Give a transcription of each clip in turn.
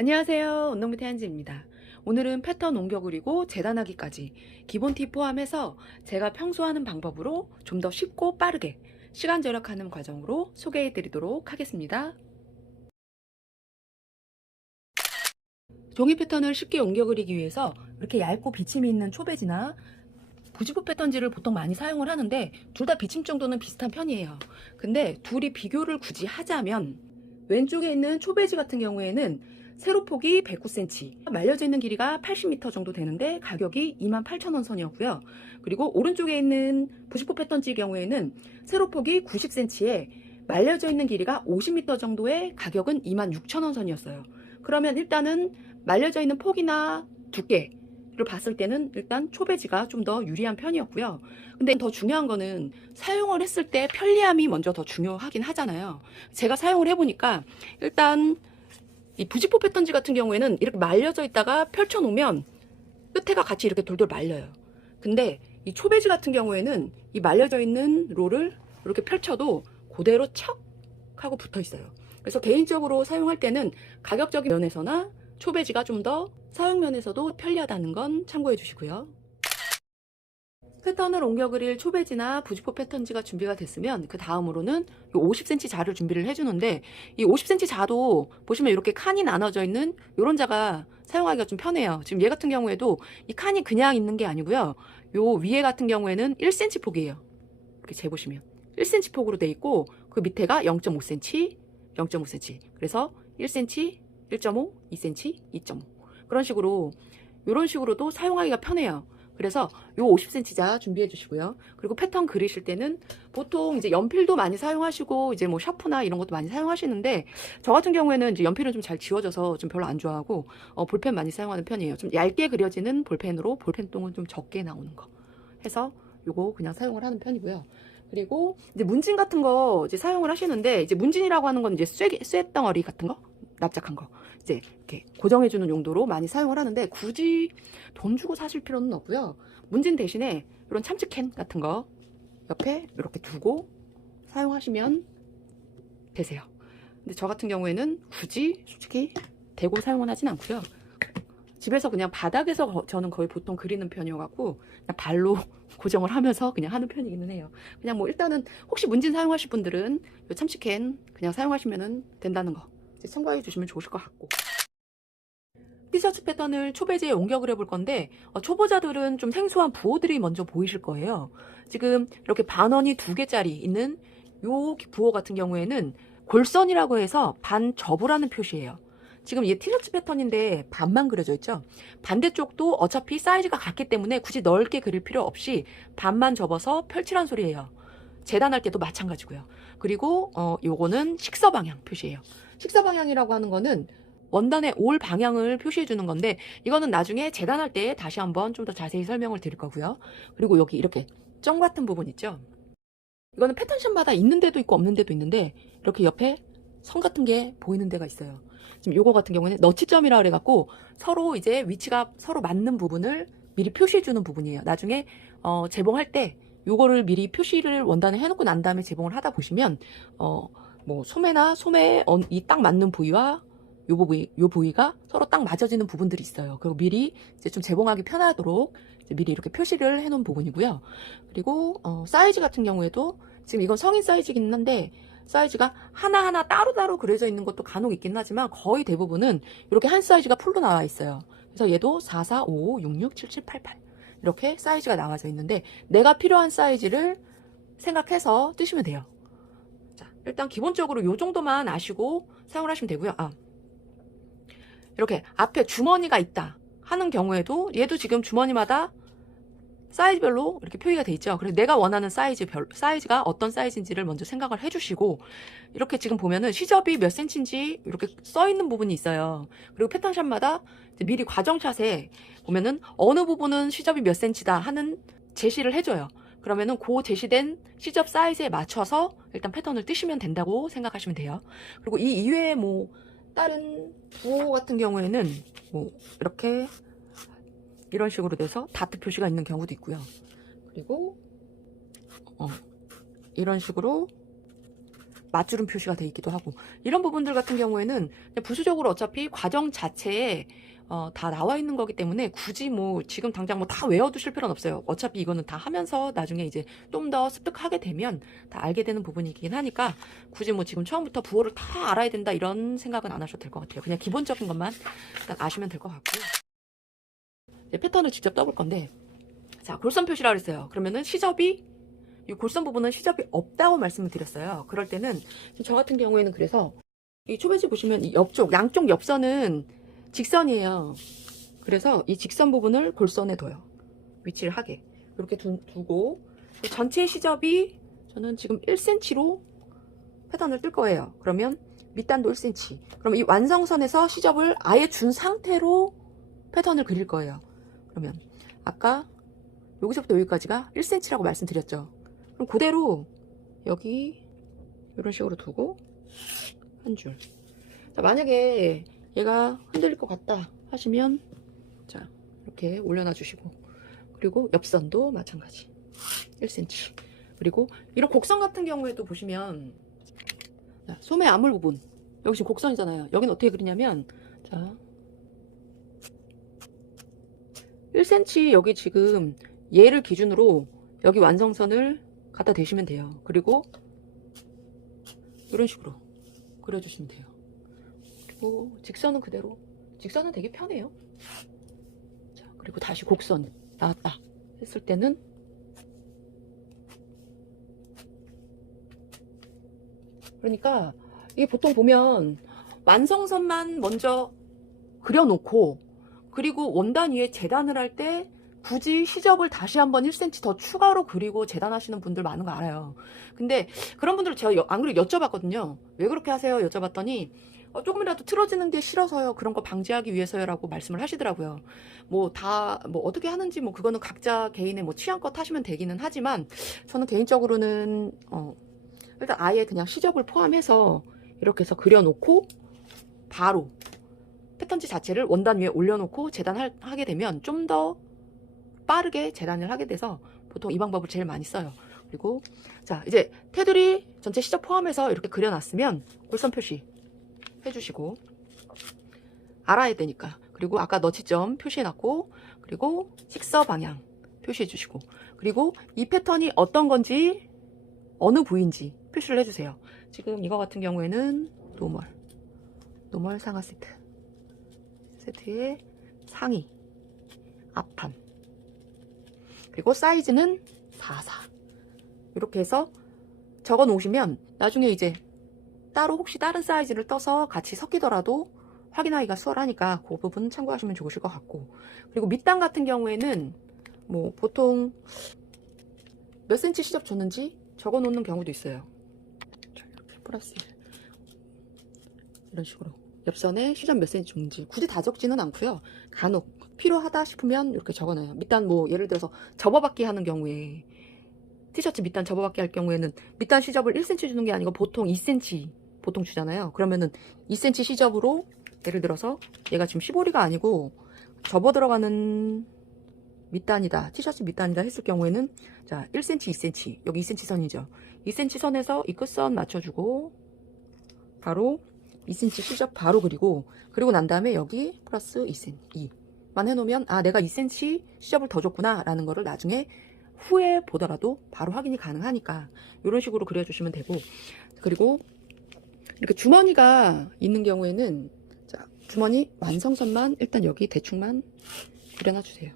안녕하세요. 운동부 태안지입니다. 오늘은 패턴 옮겨 그리고 재단하기까지 기본 팁 포함해서 제가 평소 하는 방법으로 좀 더 쉽고 빠르게 시간 절약하는 과정으로 소개해 드리도록 하겠습니다. 종이 패턴을 쉽게 옮겨 그리기 위해서 이렇게 얇고 비침이 있는 초배지나 부직포 패턴지를 보통 많이 사용을 하는데 둘 다 비침 정도는 비슷한 편이에요. 근데 둘이 비교를 굳이 하자면 왼쪽에 있는 초배지 같은 경우에는 세로폭이 109cm, 말려져 있는 길이가 80m 정도 되는데 가격이 28,000원 선이었고요. 그리고 오른쪽에 있는 부직포 패턴지 경우에는 세로폭이 90cm에 말려져 있는 길이가 50m 정도의 가격은 26,000원 선이었어요. 그러면 일단은 말려져 있는 폭이나 두께를 봤을 때는 일단 초배지가 좀 더 유리한 편이었고요. 근데 더 중요한 거는 사용을 했을 때 편리함이 먼저 더 중요하긴 하잖아요. 제가 사용을 해보니까 일단 이 부직포 패턴지 같은 경우에는 이렇게 말려져 있다가 펼쳐 놓으면 끝에가 같이 이렇게 돌돌 말려요. 근데 이 초배지 같은 경우에는 이 말려져 있는 롤을 이렇게 펼쳐도 그대로 척 하고 붙어 있어요. 그래서 개인적으로 사용할 때는 가격적인 면에서나 초배지가 좀 더 사용 면에서도 편리하다는 건 참고해 주시고요. 패턴을 옮겨 그릴 초배지나 부직포 패턴지가 준비가 됐으면 그 다음으로는 50cm 자를 준비를 해주는데, 이 50cm 자도 보시면 이렇게 칸이 나눠져 있는 이런 자가 사용하기가 좀 편해요. 지금 얘 같은 경우에도 이 칸이 그냥 있는 게 아니고요. 요 위에 같은 경우에는 1cm 폭이에요. 이렇게 재보시면 1cm 폭으로 돼 있고 그 밑에가 0.5cm, 0.5cm. 그래서 1cm, 1.5, 2cm, 2.5. 그런 식으로 이런 식으로도 사용하기가 편해요. 그래서 요 50cm 자 준비해 주시고요. 그리고 패턴 그리실 때는 보통 이제 연필도 많이 사용하시고 이제 뭐 샤프나 이런 것도 많이 사용하시는데, 저 같은 경우에는 이제 연필은 좀 잘 지워져서 좀 별로 안 좋아하고 볼펜 많이 사용하는 편이에요. 좀 얇게 그려지는 볼펜으로 볼펜똥은 좀 적게 나오는 거 해서 요거 그냥 사용을 하는 편이고요. 그리고 이제 문진 같은 거 이제 사용을 하시는데, 이제 문진이라고 하는 건 이제 쇳덩어리 같은 거, 납작한 거 이제 이렇게 고정해주는 용도로 많이 사용을 하는데 굳이 돈 주고 사실 필요는 없고요. 문진 대신에 이런 참치캔 같은 거 옆에 이렇게 두고 사용하시면 되세요. 근데 저 같은 경우에는 굳이 솔직히 대고 사용은 하진 않고요. 집에서 그냥 바닥에서 저는 거의 보통 그리는 편이어갖고 그냥 발로 고정을 하면서 그냥 하는 편이기는 해요. 그냥 뭐 일단은 혹시 문진 사용하실 분들은 이 참치캔 그냥 사용하시면 된다는 거 참고해 주시면 좋으실 것 같고, 티셔츠 패턴을 초배지에 옮겨 그려볼 건데 초보자들은 좀 생소한 부호들이 먼저 보이실 거예요. 지금 이렇게 반원이 2개짜리 있는 요 부호 같은 경우에는 골선이라고 해서 반접으라는 표시예요. 지금 이게 티셔츠 패턴인데 반만 그려져 있죠. 반대쪽도 어차피 사이즈가 같기 때문에 굳이 넓게 그릴 필요 없이 반만 접어서 펼치란 소리예요. 재단할 때도 마찬가지고요. 그리고 요거는 식서 방향 표시예요. 식서 방향이라고 하는 거는 원단의 올 방향을 표시해 주는 건데, 이거는 나중에 재단할 때 다시 한번 좀 더 자세히 설명을 드릴 거고요. 그리고 여기 이렇게 점 같은 부분 있죠. 이거는 패턴샵마다 있는 데도 있고 없는 데도 있는데 이렇게 옆에 선 같은 게 보이는 데가 있어요. 지금 요거 같은 경우는 너치점이라 그래 갖고 서로 이제 위치가 서로 맞는 부분을 미리 표시해 주는 부분이에요. 나중에 재봉할 때 요거를 미리 표시를 원단에 해놓고 난 다음에 재봉을 하다 보시면 뭐 소매나 소매에 이 딱 맞는 부위와 요 부위가 서로 딱 맞아지는 부분들이 있어요. 그리고 미리 이제 좀 재봉하기 편하도록 이제 미리 이렇게 표시를 해놓은 부분이고요. 그리고 사이즈 같은 경우에도 지금 이건 성인 사이즈긴 한데 사이즈가 하나하나 따로따로 그려져 있는 것도 간혹 있긴 하지만 거의 대부분은 이렇게 한 사이즈가 풀로 나와 있어요. 그래서 얘도 4, 4, 5, 5, 6, 6, 7, 7, 8, 8 이렇게 사이즈가 나와져 있는데 내가 필요한 사이즈를 생각해서 뜨시면 돼요. 자, 일단 기본적으로 요 정도만 아시고 사용을 하시면 되고요. 이렇게 앞에 주머니가 있다 하는 경우에도 얘도 지금 주머니마다 사이즈별로 이렇게 표기가 돼 있죠. 그래서 내가 원하는 사이즈가 어떤 사이즈인지를 먼저 생각을 해주시고, 이렇게 지금 보면은 시접이 몇 센치인지 이렇게 써 있는 부분이 있어요. 그리고 패턴샵마다 미리 과정샷에 보면은 어느 부분은 시접이 몇 센치다 하는 제시를 해줘요. 그러면은 그 제시된 시접 사이즈에 맞춰서 일단 패턴을 뜨시면 된다고 생각하시면 돼요. 그리고 이 이외에 뭐 다른 부호 같은 경우에는 뭐 이렇게 이런 식으로 돼서 다트 표시가 있는 경우도 있고요. 그리고 이런 식으로 맞주름 표시가 돼 있기도 하고, 이런 부분들 같은 경우에는 그냥 부수적으로 어차피 과정 자체에 다 나와 있는 거기 때문에 굳이 뭐 지금 당장 뭐 다 외워두실 필요는 없어요. 어차피 이거는 다 하면서 나중에 이제 좀 더 습득하게 되면 다 알게 되는 부분이긴 하니까 굳이 뭐 지금 처음부터 부호를 다 알아야 된다 이런 생각은 안 하셔도 될 것 같아요. 그냥 기본적인 것만 일단 아시면 될 것 같고요. 이제 패턴을 직접 떠볼 건데, 자, 골선 표시라고 했어요. 그러면은 시접이, 이 골선 부분은 시접이 없다고 말씀을 드렸어요. 그럴 때는 저 같은 경우에는 그래서 이 초배지 보시면 이 옆쪽, 양쪽 옆선은 직선이에요. 그래서 이 직선 부분을 골선에 둬요. 위치를 하게. 이렇게 두고, 전체 시접이 저는 지금 1cm로 패턴을 뜰 거예요. 그러면 밑단도 1cm. 그럼 이 완성선에서 시접을 아예 준 상태로 패턴을 그릴 거예요. 그러면 아까 여기서부터 여기까지가 1cm라고 말씀드렸죠. 그럼 그대로 여기 이런 식으로 두고 한 줄. 자, 만약에 얘가 흔들릴 것 같다 하시면, 자, 이렇게 올려놔 주시고, 그리고 옆선도 마찬가지 1cm. 그리고 이런 곡선 같은 경우에도 보시면, 자, 소매 아물 부분, 여기 지금 곡선이잖아요. 여기는 어떻게 그리냐면, 자, 1cm 여기 지금 얘를 기준으로 여기 완성선을 갖다 대시면 돼요. 그리고 이런 식으로 그려주시면 돼요. 그리고 직선은 그대로, 직선은 되게 편해요. 자, 그리고 다시 곡선 나왔다 했을 때는 그러니까 이게 보통 보면 완성선만 먼저 그려놓고, 그리고 원단 위에 재단을 할 때 굳이 시접을 다시 한번 1cm 더 추가로 그리고 재단하시는 분들 많은 거 알아요. 근데 그런 분들 제가 안 그래도 여쭤봤거든요. 왜 그렇게 하세요? 여쭤봤더니 조금이라도 틀어지는 게 싫어서요. 그런 거 방지하기 위해서요. 라고 말씀을 하시더라고요. 뭐 뭐 어떻게 하는지 뭐 그거는 각자 개인의 뭐 취향껏 하시면 되기는 하지만, 저는 개인적으로는 일단 아예 그냥 시접을 포함해서 이렇게 해서 그려놓고 바로 패턴지 자체를 원단 위에 올려놓고 재단하게 되면 좀 더 빠르게 재단을 하게 돼서 보통 이 방법을 제일 많이 써요. 그리고 자, 이제 테두리 전체 시접 포함해서 이렇게 그려놨으면 골선 표시 해주시고, 알아야 되니까. 그리고 아까 너치점 표시해놨고, 그리고 식서 방향 표시해주시고, 그리고 이 패턴이 어떤 건지 어느 부위인지 표시를 해주세요. 지금 이거 같은 경우에는 노멀 상하 세트의 상의 앞판, 그리고 사이즈는 44. 이렇게 해서 적어 놓으시면 나중에 이제 따로 혹시 다른 사이즈를 떠서 같이 섞이더라도 확인하기가 수월하니까 그 부분 참고하시면 좋으실 것 같고, 그리고 밑단 같은 경우에는 뭐 보통 몇 cm 시접 줬는지 적어 놓는 경우도 있어요. 자, 이렇게 플러스 이런 식으로 옆선에 시접 몇 cm 줬는지 굳이 다 적지는 않고요. 간혹 필요하다 싶으면 이렇게 적어놔요. 밑단 뭐 예를 들어서 접어받기 하는 경우에, 티셔츠 밑단 접어받기 할 경우에는 밑단 시접을 1cm 주는 게 아니고 보통 2cm 보통 주잖아요. 그러면은 2cm 시접으로, 예를 들어서 얘가 지금 15리가 아니고 접어 들어가는 밑단이다, 티셔츠 밑단이다 했을 경우에는, 자, 1cm, 2cm, 여기 2cm 선이죠. 2cm 선에서 이 끝선 맞춰주고 바로 2cm 시접 바로 그리고 난 다음에 여기 플러스 2cm만 해놓으면, 아, 내가 2cm 시접을 더 줬구나 라는 거를 나중에 후에 보더라도 바로 확인이 가능하니까 이런 식으로 그려주시면 되고, 그리고 이렇게 주머니가 있는 경우에는, 자, 주머니 완성선만 일단 여기 대충만 그려놔 주세요.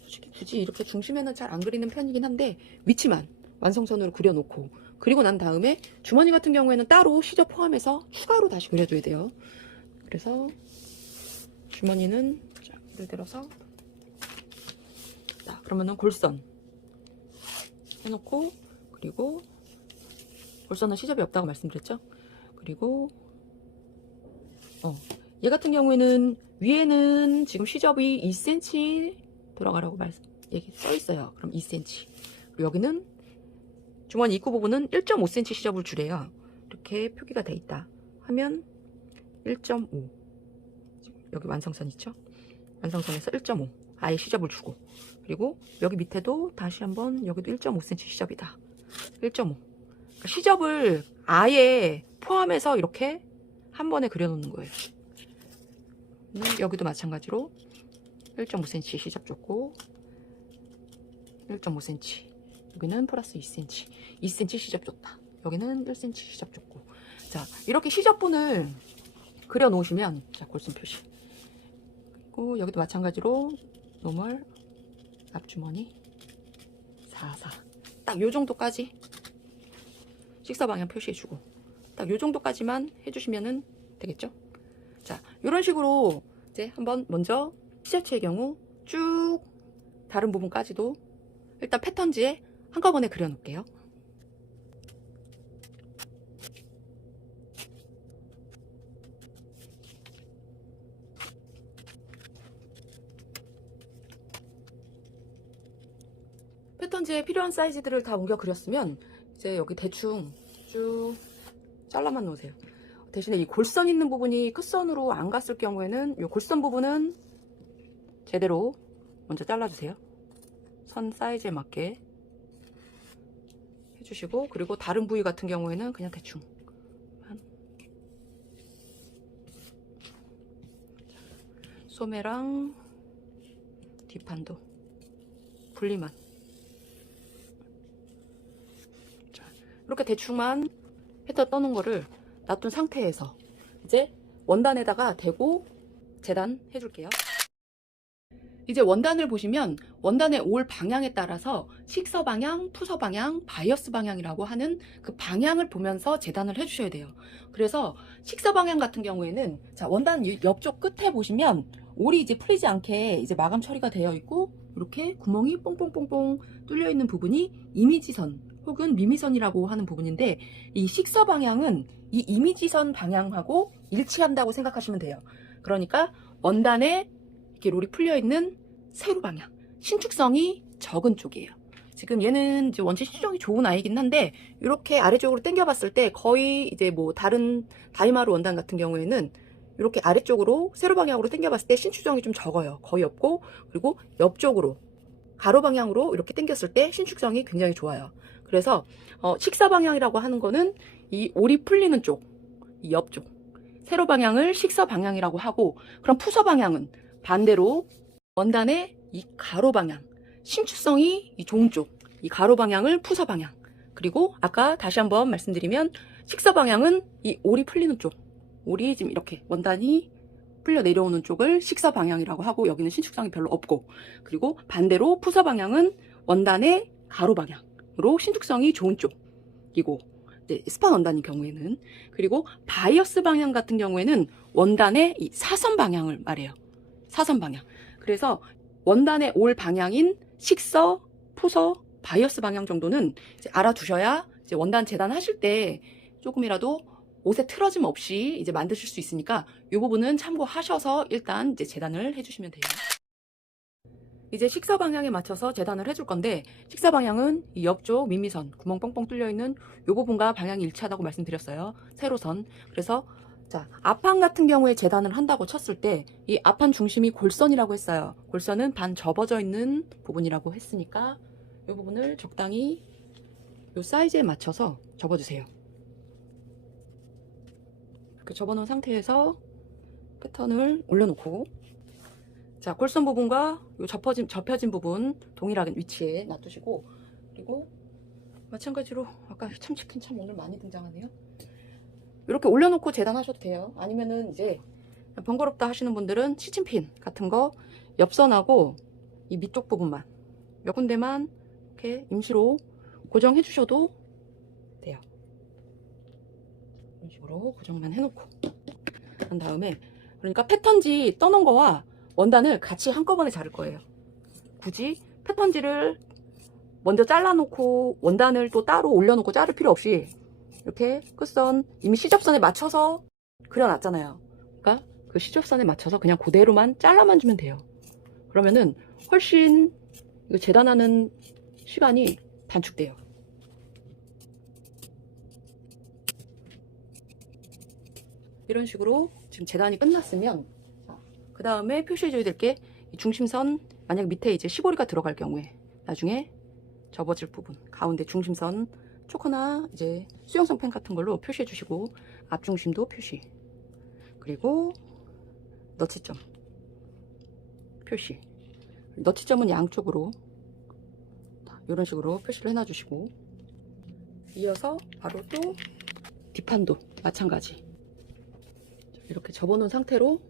솔직히 굳이 이렇게 중심에는 잘 안 그리는 편이긴 한데 위치만 완성선으로 그려놓고, 그리고 난 다음에 주머니 같은 경우에는 따로 시접 포함해서 추가로 다시 그려줘야 돼요. 그래서 주머니는, 자, 예를 들어서, 자, 그러면은 골선 해놓고, 그리고 골선은 시접이 없다고 말씀드렸죠. 그리고 얘 같은 경우에는 위에는 지금 시접이 2cm 들어가라고 얘기 써 있어요. 그럼 2cm. 그리고 여기는 주머니 입구 부분은 1.5cm 시접을 주래요. 이렇게 표기가 돼 있다 하면 1.5. 여기 완성선 있죠? 완성선에서 1.5 아예 시접을 주고, 그리고 여기 밑에도 다시 한번 여기도 1.5cm 시접이다. 1.5. 시접을 아예 포함해서 이렇게 한 번에 그려놓는 거예요. 여기도 마찬가지로 1.5cm 시접 줬고 1.5cm, 여기는 플러스 2cm, 2cm 시접 줬다. 여기는 1cm 시접 줬고. 자, 이렇게 시접분을 그려 놓으시면, 자, 골선 표시. 그리고 여기도 마찬가지로 노멀, 앞주머니, 4, 딱 요 정도까지 식사 방향 표시해주고, 딱 요 정도까지만 해주시면 되겠죠? 자, 이런 식으로 이제 한번 먼저 티셔츠의 경우 쭉 다른 부분까지도 일단 패턴지에 한꺼번에 그려 놓을게요. 패턴지에 필요한 사이즈들을 다 옮겨 그렸으면 이제 여기 대충 쭉 잘라만 놓으세요. 대신에 이 골선 있는 부분이 끝선으로 안 갔을 경우에는 이 골선 부분은 제대로 먼저 잘라주세요. 선 사이즈에 맞게 해주시고, 그리고 다른 부위 같은 경우에는 그냥 대충 소매랑 뒷판도 분리만, 자, 이렇게 대충만 패턴 떠놓은 거를 놔둔 상태에서 이제 원단에다가 대고 재단 해줄게요. 이제 원단을 보시면 원단의 올 방향에 따라서 식서 방향, 푸서 방향, 바이어스 방향이라고 하는 그 방향을 보면서 재단을 해주셔야 돼요. 그래서 식서 방향 같은 경우에는, 자, 원단 옆쪽 끝에 보시면 올이 이제 풀리지 않게 이제 마감 처리가 되어 있고, 이렇게 구멍이 뽕뽕뽕뽕 뚫려 있는 부분이 이미지선 혹은 미미선이라고 하는 부분인데, 이 식서 방향은 이 이미지선 방향하고 일치한다고 생각하시면 돼요. 그러니까 원단에 이렇게 롤이 풀려 있는 세로 방향, 신축성이 적은 쪽이에요. 지금 얘는 이제 원체 신축성이 좋은 아이긴 한데, 이렇게 아래쪽으로 당겨봤을 때 거의 이제 뭐 다른 다이마루 원단 같은 경우에는 이렇게 아래쪽으로 세로 방향으로 당겨봤을 때 신축성이 좀 적어요. 거의 없고, 그리고 옆쪽으로 가로 방향으로 이렇게 당겼을 때 신축성이 굉장히 좋아요. 그래서 식사 방향이라고 하는 거는 이 올이 풀리는 쪽, 이 옆쪽 세로 방향을 식사 방향이라고 하고, 그럼 푸서 방향은 반대로 원단의 이 가로 방향, 신축성이 이 좋은 쪽, 이 가로 방향을 푸서 방향, 그리고 아까 다시 한번 말씀드리면 식사 방향은 이 올이 풀리는 쪽, 올이 지금 이렇게 원단이 풀려 내려오는 쪽을 식사 방향이라고 하고, 여기는 신축성이 별로 없고, 그리고 반대로 푸서 방향은 원단의 가로 방향으로 신축성이 좋은 쪽이고, 이제 스판 원단인 경우에는, 그리고 바이어스 방향 같은 경우에는 원단의 이 사선 방향을 말해요. 사선 방향. 그래서 원단의 올 방향인 식서, 푸서, 바이어스 방향 정도는 이제 알아두셔야 이제 원단 재단하실 때 조금이라도 옷에 틀어짐 없이 이제 만드실 수 있으니까 이 부분은 참고하셔서 일단 이제 재단을 해주시면 돼요. 이제 식사 방향에 맞춰서 재단을 해줄 건데, 식사 방향은 이 옆쪽 미미선, 구멍 뻥뻥 뚫려 있는 이 부분과 방향이 일치하다고 말씀드렸어요. 세로선. 그래서 자, 앞판 같은 경우에 재단을 한다고 쳤을 때 이 앞판 중심이 골선이라고 했어요. 골선은 반 접어져 있는 부분이라고 했으니까 이 부분을 적당히 이 사이즈에 맞춰서 접어주세요. 이렇게 접어놓은 상태에서 패턴을 올려놓고, 자, 골선 부분과 요 접혀진 부분 동일하게 위치에 놔두시고, 그리고 마찬가지로 아까 참치킨 참 오늘 많이 등장하네요. 이렇게 올려놓고 재단하셔도 돼요. 아니면은 이제 번거롭다 하시는 분들은 시침핀 같은 거 옆선하고 이 밑쪽 부분만 몇 군데만 이렇게 임시로 고정해 주셔도 돼요. 이런 식으로 고정만 해놓고 한 다음에, 그러니까 패턴지 떠놓은 거와 원단을 같이 한꺼번에 자를 거예요. 굳이 패턴지를 먼저 잘라놓고 원단을 또 따로 올려놓고 자를 필요 없이 이렇게 끝선 이미 시접선에 맞춰서 그려놨잖아요. 그러니까 그 시접선에 맞춰서 그냥 그대로만 잘라만 주면 돼요. 그러면은 훨씬 이거 재단하는 시간이 단축돼요. 이런 식으로 지금 재단이 끝났으면, 그 다음에 표시해줘야 될 게 중심선, 만약 밑에 이제 시보리가 들어갈 경우에 나중에 접어질 부분, 가운데 중심선 초커나 이제 수영성 펜 같은 걸로 표시해 주시고 앞중심도 표시, 그리고 너치점 표시. 너치점은 양쪽으로 이런 식으로 표시를 해놔 주시고, 이어서 바로 또 뒷판도 마찬가지 이렇게 접어놓은 상태로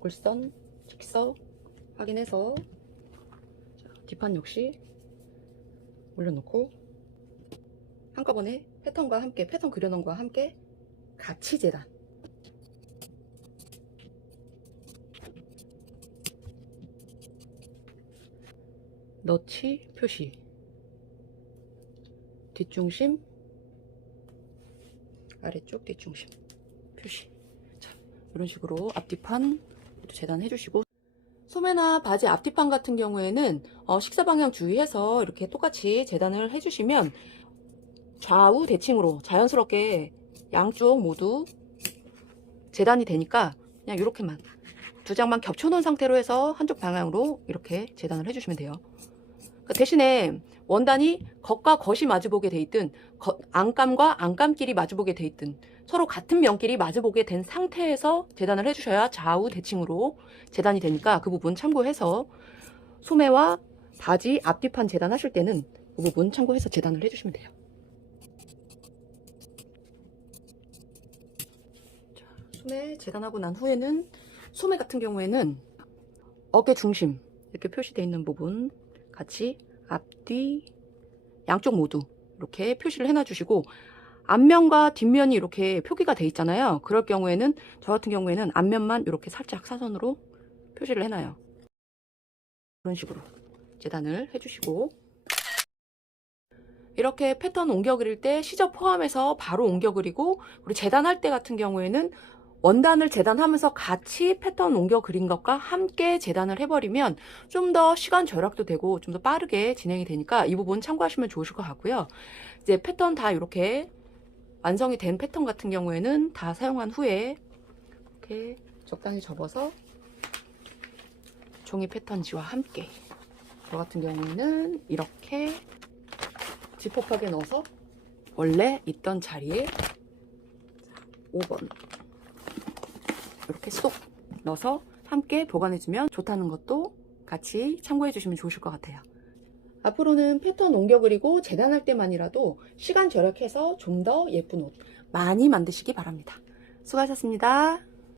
골선, 직석 확인해서 뒷판 역시 올려놓고 한꺼번에 패턴과 함께, 패턴 그려놓은 거와 함께 같이 재단. 너치 표시, 뒷중심, 아래쪽 뒷중심 표시. 자, 이런 식으로 앞뒤판 재단해 주시고, 소매나 바지 앞뒤판 같은 경우에는 식사 방향 주의해서 이렇게 똑같이 재단을 해주시면 좌우 대칭으로 자연스럽게 양쪽 모두 재단이 되니까 그냥 이렇게만 두 장만 겹쳐놓은 상태로 해서 한쪽 방향으로 이렇게 재단을 해주시면 돼요. 대신에 원단이 겉과 겉이 마주보게 돼 있든 안감과 안감끼리 마주보게 돼 있든 서로 같은 면끼리 마주보게 된 상태에서 재단을 해주셔야 좌우 대칭으로 재단이 되니까 그 부분 참고해서 소매와 바지 앞뒤판 재단하실 때는 그 부분 참고해서 재단을 해주시면 돼요. 자, 소매 재단하고 난 후에는 소매 같은 경우에는 어깨 중심 이렇게 표시되어 있는 부분 같이 앞뒤 양쪽 모두 이렇게 표시를 해놔 주시고, 앞면과 뒷면이 이렇게 표기가 돼 있잖아요. 그럴 경우에는 저 같은 경우에는 앞면만 이렇게 살짝 사선으로 표시를 해놔요. 이런 식으로 재단을 해주시고, 이렇게 패턴 옮겨 그릴 때 시접 포함해서 바로 옮겨 그리고, 그리고 재단할 때 같은 경우에는 원단을 재단하면서 같이 패턴 옮겨 그린 것과 함께 재단을 해버리면 좀 더 시간 절약도 되고 좀 더 빠르게 진행이 되니까 이 부분 참고하시면 좋으실 것 같고요. 이제 패턴 다 이렇게 완성이 된 패턴 같은 경우에는 다 사용한 후에 이렇게 적당히 접어서 종이 패턴지와 함께, 저 같은 경우에는 이렇게 지퍼팍에 넣어서 원래 있던 자리에 5번 이렇게 쏙 넣어서 함께 보관해주면 좋다는 것도 같이 참고해 주시면 좋으실 것 같아요. 앞으로는 패턴 옮겨 그리고 재단할 때만이라도 시간 절약해서 좀 더 예쁜 옷 많이 만드시기 바랍니다. 수고하셨습니다.